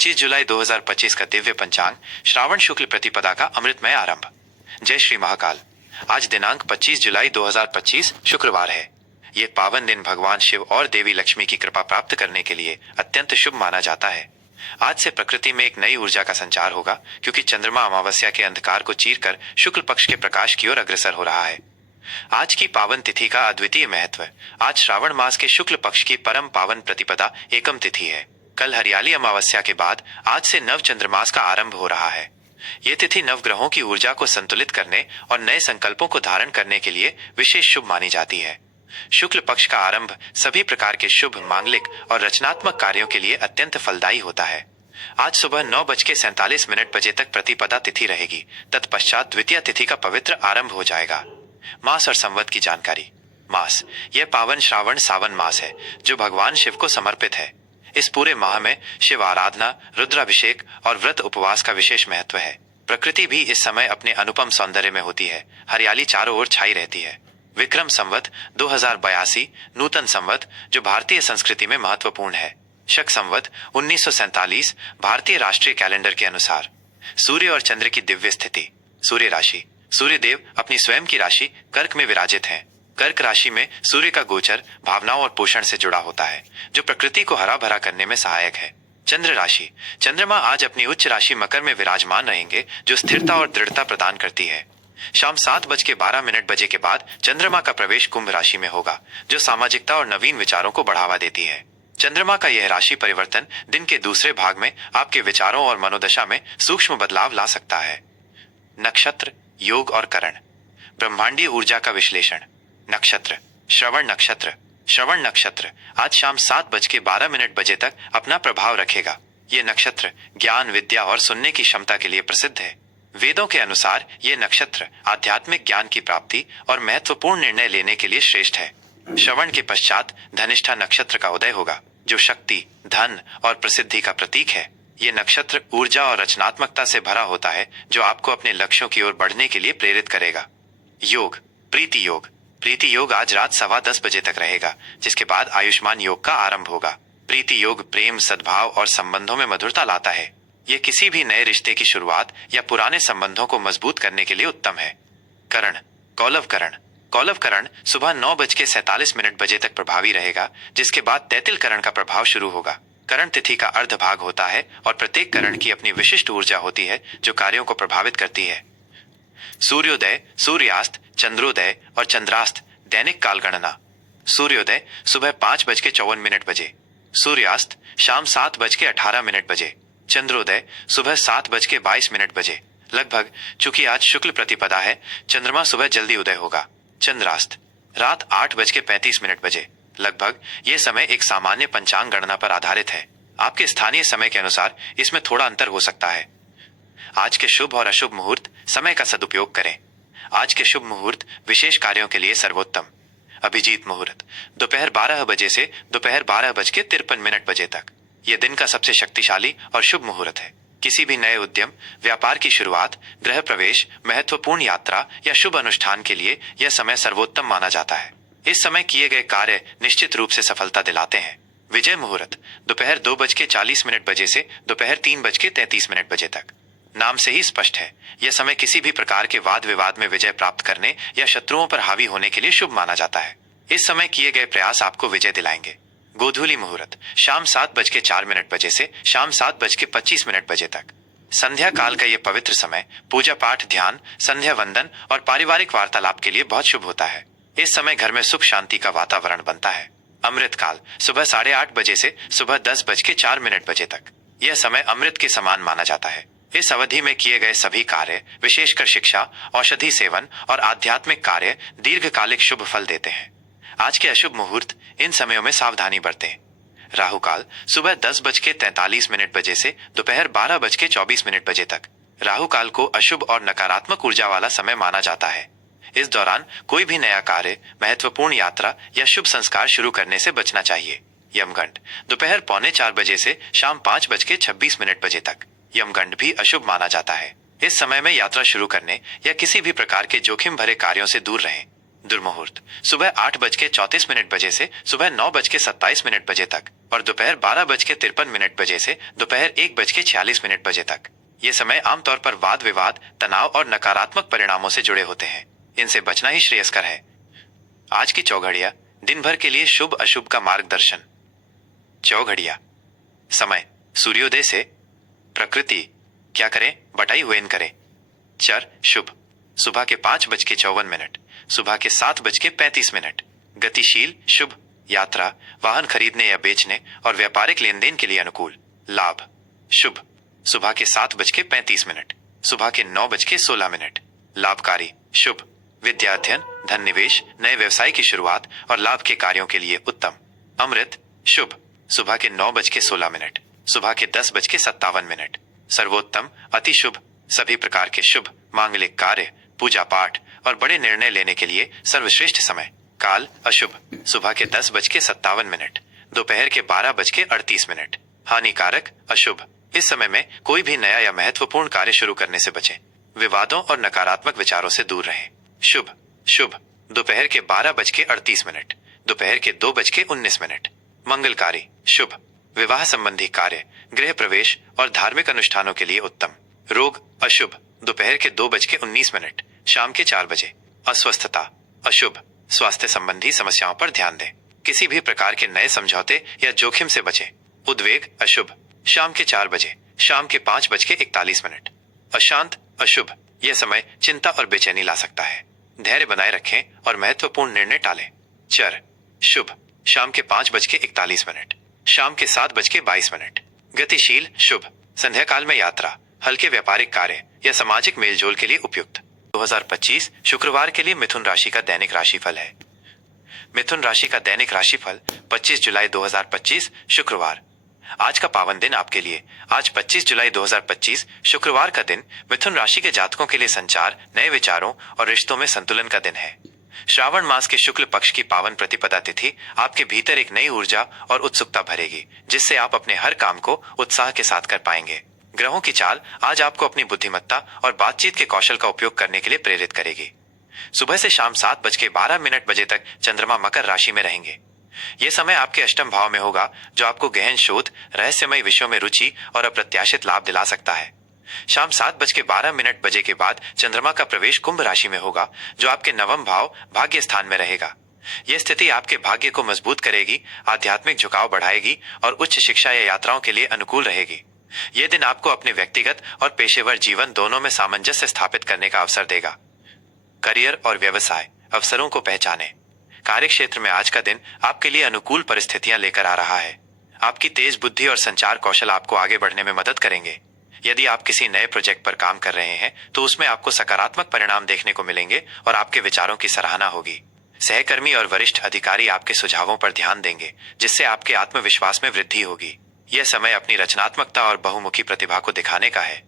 25 जुलाई 2025 का दिव्य पंचांग, श्रावण शुक्ल प्रतिपदा का अमृतमय आरंभ। जय श्री महाकाल। आज दिनांक 25 जुलाई 2025 शुक्रवार है। ये पावन दिन भगवान शिव और देवी लक्ष्मी की कृपा प्राप्त करने के लिए अत्यंत शुभ माना जाता है। आज से प्रकृति में एक नई ऊर्जा का संचार होगा, क्योंकि चंद्रमा अमावस्या के अंधकार को चीरकर शुक्ल पक्ष के प्रकाश की ओर अग्रसर हो रहा है। आज की पावन तिथि का अद्वितीय महत्व। आज श्रावण मास के शुक्ल पक्ष की परम पावन प्रतिपदा एकम तिथि है। कल हरियाली अमावस्या के बाद आज से नव चंद्रमास का आरंभ हो रहा है। ये तिथि नवग्रहों की ऊर्जा को संतुलित करने और नए संकल्पों को धारण करने के लिए विशेष शुभ मानी जाती है। शुक्ल पक्ष का आरंभ सभी प्रकार के शुभ, मांगलिक और रचनात्मक कार्यों के लिए अत्यंत फलदायी होता है। आज सुबह 9:47 बजे तक प्रतिपदा तिथि रहेगी। तत्पश्चात द्वितीय तिथि का पवित्र आरंभ हो जाएगा। मास और संवत की जानकारी। मास, यह पावन श्रावण सावन मास है जो भगवान शिव को समर्पित है। इस पूरे माह में शिव आराधना, रुद्राभिषेक और व्रत उपवास का विशेष महत्व है। प्रकृति भी इस समय अपने अनुपम सौंदर्य में होती है। हरियाली चारों ओर छाई रहती है। विक्रम संवत 2082 नूतन संवत जो भारतीय संस्कृति में महत्वपूर्ण है। शक संवत 1947 भारतीय राष्ट्रीय कैलेंडर के अनुसार। सूर्य और चंद्र की दिव्य स्थिति। सूर्य राशि। सूर्य देव अपनी स्वयं की राशि कर्क में विराजित हैं। कर्क राशि में सूर्य का गोचर भावनाओं और पोषण से जुड़ा होता है, जो प्रकृति को हरा भरा करने में सहायक है। चंद्र राशि। चंद्रमा आज अपनी उच्च राशि मकर में विराजमान रहेंगे, जो स्थिरता और दृढ़ता प्रदान करती है। शाम 7:12 के बाद चंद्रमा का प्रवेश कुंभ राशि में होगा, जो सामाजिकता और नवीन विचारों को बढ़ावा देती है। चंद्रमा का यह राशि परिवर्तन दिन के दूसरे भाग में आपके विचारों और मनोदशा में सूक्ष्म बदलाव ला सकता है। नक्षत्र, योग और करण। ब्रह्मांडीय ऊर्जा का विश्लेषण। नक्षत्र। श्रवण नक्षत्र। श्रवण नक्षत्र आज शाम 7:12 तक अपना प्रभाव रखेगा। ये नक्षत्र ज्ञान, विद्या और सुनने की क्षमता के लिए प्रसिद्ध है। वेदों के अनुसार ये नक्षत्र आध्यात्मिक ज्ञान की प्राप्ति और महत्वपूर्ण निर्णय लेने के लिए श्रेष्ठ है। श्रवण के पश्चात धनिष्ठा नक्षत्र का उदय होगा, जो शक्ति, धन और प्रसिद्धि का प्रतीक है। ये नक्षत्र ऊर्जा और रचनात्मकता से भरा होता है, जो आपको अपने लक्ष्यों की ओर बढ़ने के लिए प्रेरित करेगा। योग। प्रीति योग। प्रीति योग आज रात 10:15 बजे तक रहेगा, जिसके बाद आयुष्मान योग का आरंभ होगा। प्रीति योग प्रेम, सद्भाव और संबंधों में मधुरता लाता है। यह किसी भी नए रिश्ते की शुरुआत या पुराने संबंधों को मजबूत करने के लिए उत्तम है। करण। कौलव करण। कौलव करण सुबह 9:47 बजे तक प्रभावी रहेगा, जिसके बाद तैतिल करण का प्रभाव शुरू होगा। करण तिथि का अर्ध भाग होता है और प्रत्येक करण की अपनी विशिष्ट ऊर्जा होती है, जो कार्यों को प्रभावित करती है। सूर्योदय, सूर्यास्त, चंद्रोदय और चंद्रास्त दैनिक काल गणना। सूर्योदय सुबह 5:54 बजे। सूर्यास्त शाम 7:18 बजे। चंद्रोदय सुबह 7:22 बजे। लगभग चूंकि आज शुक्ल प्रतिपदा है, चंद्रमा सुबह जल्दी उदय होगा। चंद्रास्त रात 8:35 बजे। लगभग ये समय एक सामान्य पंचांग गणना पर आधारित है। आपके स्थानीय समय के अनुसार इसमें थोड़ा अंतर हो सकता है। आज के शुभ और अशुभ मुहूर्त समय का सदुपयोग करें। आज के शुभ मुहूर्त विशेष कार्यों के लिए सर्वोत्तम। अभिजीत मुहूर्त दोपहर 12 बजे से दोपहर 12:53 बजे तक। यह दिन का सबसे शक्तिशाली और शुभ मुहूर्त है। किसी भी नए उद्यम, व्यापार की शुरुआत, गृह प्रवेश, महत्वपूर्ण यात्रा या शुभ अनुष्ठान के लिए यह समय सर्वोत्तम माना जाता है। इस समय किए गए कार्य निश्चित रूप से सफलता दिलाते हैं। विजय मुहूर्त दोपहर 2:40 बजे से दोपहर 3:33 बजे तक। नाम से ही स्पष्ट है, यह समय किसी भी प्रकार के वाद विवाद में विजय प्राप्त करने या शत्रुओं पर हावी होने के लिए शुभ माना जाता है। इस समय किए गए प्रयास आपको विजय दिलाएंगे। गोधूली मुहूर्त शाम 7:04 बजे से शाम 7:25 बजे तक। संध्या काल का यह पवित्र समय पूजा पाठ, ध्यान, संध्या वंदन और पारिवारिक वार्तालाप के लिए बहुत शुभ होता है। इस समय घर में सुख शांति का वातावरण बनता है। अमृत काल सुबह 8:30 बजे से सुबह 10:04 बजे तक। यह समय अमृत के समान माना जाता है। इस अवधि में किए गए सभी कार्य, विशेषकर शिक्षा, औषधि सेवन और आध्यात्मिक कार्य दीर्घकालिक शुभ फल देते हैं। आज के अशुभ मुहूर्त इन समयों में सावधानी बरतें। राहु काल सुबह 10:43 बजे से दोपहर 12:24 बजे तक। राहु काल को अशुभ और नकारात्मक ऊर्जा वाला समय माना जाता है। इस दौरान कोई भी नया कार्य, महत्वपूर्ण यात्रा या शुभ संस्कार शुरू करने से बचना चाहिए। यमगंड दोपहर 3:45 बजे से शाम 5:26 बजे तक। यमगंड भी अशुभ माना जाता है। इस समय में यात्रा शुरू करने या किसी भी प्रकार के जोखिम भरे कार्यों से दूर रहें। दुर्मुहूर्त सुबह 8:34 बजे से सुबह 9:27 बजे तक और दोपहर 12:53 बजे से दोपहर 1:46 बजे तक। ये समय आमतौर पर वाद विवाद, तनाव और नकारात्मक परिणामों से जुड़े होते हैं। इनसे बचना ही श्रेयस्कर है। आज की चौघड़िया दिन भर के लिए शुभ अशुभ का मार्गदर्शन। चौघड़िया समय सूर्योदय से। प्रकृति क्या करें, बटाई हुए करें। चर शुभ सुबह के 5:54, सुबह के 7:35। गतिशील शुभ यात्रा, वाहन खरीदने या बेचने और व्यापारिक लेन देन के लिए अनुकूल। लाभ शुभ सुबह के 7:35, सुबह के 9:16। लाभकारी शुभ विद्याध्ययन, धन निवेश, नए व्यवसाय की शुरुआत और लाभ के कार्यों के लिए उत्तम। अमृत शुभ सुबह के 9:16, सुबह के 10:57। सर्वोत्तम अति शुभ सभी प्रकार के शुभ मांगलिक कार्य, पूजा पाठ और बड़े निर्णय लेने के लिए सर्वश्रेष्ठ समय। काल अशुभ सुबह के 10:57, दोपहर के 12:38। हानिकारक अशुभ इस समय में कोई भी नया या महत्वपूर्ण कार्य शुरू करने से बचें। विवादों और नकारात्मक विचारों से दूर रहें। शुभ शुभ दोपहर के 12:38, दोपहर के 2:19। मंगलकारी शुभ विवाह संबंधी कार्य, गृह प्रवेश और धार्मिक अनुष्ठानों के लिए उत्तम। रोग अशुभ दोपहर के 2:19, शाम के 4 बजे। अस्वस्थता अशुभ स्वास्थ्य संबंधी समस्याओं पर ध्यान दें। किसी भी प्रकार के नए समझौते या जोखिम से बचें। उद्वेग अशुभ शाम के 4 बजे, शाम के 5:41। अशांत अशुभ यह समय चिंता और बेचैनी ला सकता है। धैर्य बनाए रखें और महत्वपूर्ण निर्णय टालें। चर शुभ शाम के 5:41, शाम के 7:22। गतिशील शुभ संध्या काल में यात्रा, हल्के व्यापारिक कार्य या सामाजिक मेलजोल के लिए उपयुक्त। 2025 शुक्रवार के लिए मिथुन राशि का दैनिक राशिफल है। मिथुन राशि का दैनिक राशिफल 25 जुलाई 2025 शुक्रवार। आज का पावन दिन आपके लिए। आज 25 जुलाई 2025 शुक्रवार का दिन मिथुन राशि के जातकों के लिए संचार, नए विचारों और रिश्तों में संतुलन का दिन है। श्रावण मास के शुक्ल पक्ष की पावन प्रतिपदा तिथि आपके भीतर एक नई ऊर्जा और उत्सुकता भरेगी, जिससे आप अपने हर काम को उत्साह के साथ कर पाएंगे। ग्रहों की चाल आज आपको अपनी बुद्धिमत्ता और बातचीत के कौशल का उपयोग करने के लिए प्रेरित करेगी। सुबह से शाम 7:12 बजे तक चंद्रमा मकर राशि में रहेंगे। यह समय आपके अष्टम भाव में होगा, जो आपको गहन शोध, रहस्यमय विषयों में रुचि और अप्रत्याशित लाभ दिला सकता है। शाम 7:12 बजे के बाद चंद्रमा का प्रवेश कुंभ राशि में होगा, जो आपके नवम भाव भाग्य स्थान में रहेगा। यह स्थिति आपके भाग्य को मजबूत करेगी, आध्यात्मिक झुकाव बढ़ाएगी और उच्च शिक्षा या यात्राओं के लिए अनुकूल रहेगी। यह दिन आपको अपने व्यक्तिगत और पेशेवर जीवन दोनों में सामंजस्य स्थापित करने का अवसर देगा। करियर और व्यवसाय अवसरों को पहचानें। कार्य क्षेत्र में आज का दिन आपके लिए अनुकूल परिस्थितियां लेकर आ रहा है। आपकी तेज बुद्धि और संचार कौशल आपको आगे बढ़ने में मदद करेंगे। यदि आप किसी नए प्रोजेक्ट पर काम कर रहे हैं तो उसमें आपको सकारात्मक परिणाम देखने को मिलेंगे और आपके विचारों की सराहना होगी। सहकर्मी और वरिष्ठ अधिकारी आपके सुझावों पर ध्यान देंगे, जिससे आपके आत्मविश्वास में वृद्धि होगी। यह समय अपनी रचनात्मकता और बहुमुखी प्रतिभा को दिखाने का है।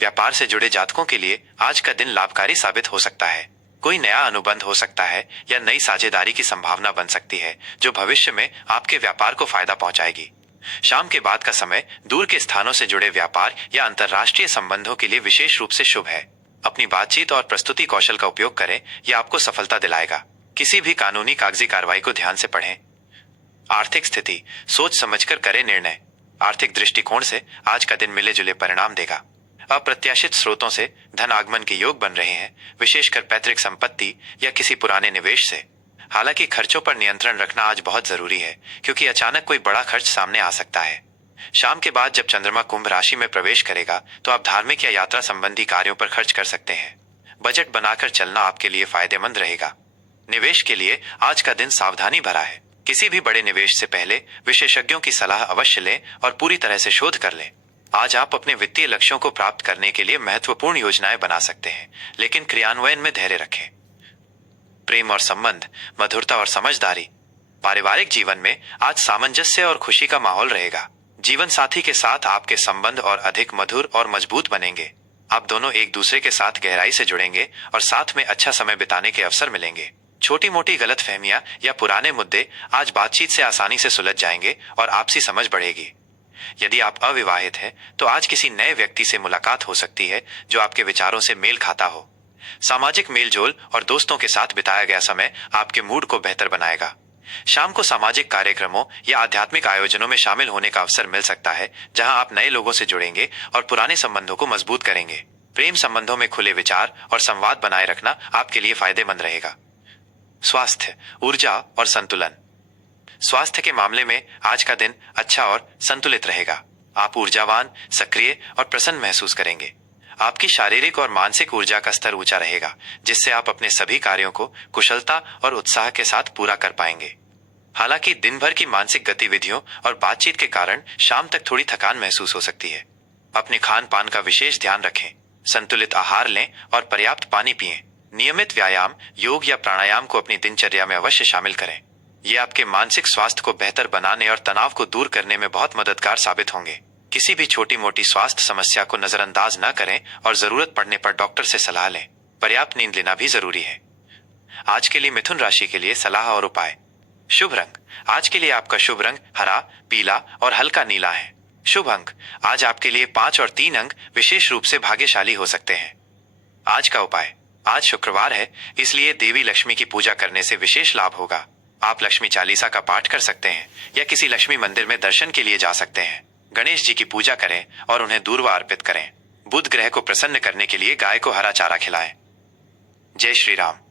व्यापार से जुड़े जातकों के लिए आज का दिन लाभकारी साबित हो सकता है। कोई नया अनुबंध हो सकता है या नई साझेदारी की संभावना बन सकती है, जो भविष्य में आपके व्यापार को फायदा पहुंचाएगी। शाम के बाद का समय दूर के स्थानों से जुड़े व्यापार या अंतर्राष्ट्रीय संबंधों के लिए विशेष रूप से शुभ है। अपनी बातचीत और प्रस्तुति कौशल का उपयोग करें, यह आपको सफलता दिलाएगा। किसी भी कानूनी कागजी कार्रवाई को ध्यान से पढ़ें। आर्थिक स्थिति सोच समझकर करें निर्णय। आर्थिक दृष्टिकोण से आज का दिन मिले जुले परिणाम देगा। अप्रत्याशित स्रोतों से धन आगमन के योग बन रहे हैं, विशेषकर पैतृक संपत्ति या किसी पुराने निवेश से। हालांकि खर्चों पर नियंत्रण रखना आज बहुत जरूरी है, क्योंकि अचानक कोई बड़ा खर्च सामने आ सकता है। शाम के बाद जब चंद्रमा कुंभ राशि में प्रवेश करेगा तो आप धार्मिक या यात्रा संबंधी कार्यों पर खर्च कर सकते हैं। बजट बनाकर चलना आपके लिए फायदेमंद रहेगा। निवेश के लिए आज का दिन सावधानी भरा है। किसी भी बड़े निवेश से पहले विशेषज्ञों की सलाह अवश्य लें और पूरी तरह से शोध कर लें। आज आप अपने वित्तीय लक्ष्यों को प्राप्त करने के लिए महत्वपूर्ण योजनाएं बना सकते हैं, लेकिन क्रियान्वयन में धैर्य रखें। प्रेम और संबंध, मधुरता और समझदारी। पारिवारिक जीवन में आज सामंजस्य और खुशी का माहौल रहेगा। जीवन साथी के साथ आपके संबंध और अधिक मधुर और मजबूत बनेंगे। आप दोनों एक दूसरे के साथ गहराई से जुड़ेंगे और साथ में अच्छा समय बिताने के अवसर मिलेंगे। छोटी मोटी गलतफहमियां या पुराने मुद्दे आज बातचीत से आसानी से सुलझ जाएंगे और आपसी समझ बढ़ेगी। यदि आप अविवाहित हैं तो आज किसी नए व्यक्ति से मुलाकात हो सकती है जो आपके विचारों से मेल खाता हो। सामाजिक मेलजोल और दोस्तों के साथ बिताया गया समय आपके मूड को बेहतर बनाएगा। शाम को सामाजिक कार्यक्रमों या आध्यात्मिक आयोजनों में शामिल होने का अवसर मिल सकता है, जहां आप नए लोगों से जुड़ेंगे और पुराने संबंधों को मजबूत करेंगे। प्रेम संबंधों में खुले विचार और संवाद बनाए रखना आपके लिए फायदेमंद रहेगा। स्वास्थ्य, ऊर्जा और संतुलन। स्वास्थ्य के मामले में आज का दिन अच्छा और संतुलित रहेगा। आप ऊर्जावान, सक्रिय और प्रसन्न महसूस करेंगे। आपकी शारीरिक और मानसिक ऊर्जा का स्तर ऊंचा रहेगा, जिससे आप अपने सभी कार्यों को कुशलता और उत्साह के साथ पूरा कर पाएंगे। हालांकि दिन भर की मानसिक गतिविधियों और बातचीत के कारण शाम तक थोड़ी थकान महसूस हो सकती है। अपने खान पान का विशेष ध्यान रखें, संतुलित आहार लें और पर्याप्त पानी पिएं। नियमित व्यायाम, योग या प्राणायाम को अपनी दिनचर्या में अवश्य शामिल करें। ये आपके मानसिक स्वास्थ्य को बेहतर बनाने और तनाव को दूर करने में बहुत मददगार साबित होंगे। किसी भी छोटी मोटी स्वास्थ्य समस्या को नजरअंदाज न करें और जरूरत पड़ने पर डॉक्टर से सलाह लें। पर्याप्त नींद लेना भी जरूरी है। आज के लिए मिथुन राशि के लिए सलाह और उपाय। शुभ रंग, आज के लिए आपका शुभ रंग हरा, पीला और हल्का नीला है। शुभ अंक, आज आपके लिए 5 और 3 अंक विशेष रूप से भाग्यशाली हो सकते हैं। आज का उपाय। आज शुक्रवार है, इसलिए देवी लक्ष्मी की पूजा करने से विशेष लाभ होगा। आप लक्ष्मी चालीसा का पाठ कर सकते हैं या किसी लक्ष्मी मंदिर में दर्शन के लिए जा सकते हैं। गणेश जी की पूजा करें और उन्हें दूर्वा अर्पित करें। बुध ग्रह को प्रसन्न करने के लिए गाय को हरा चारा खिलाएं। जय श्री राम।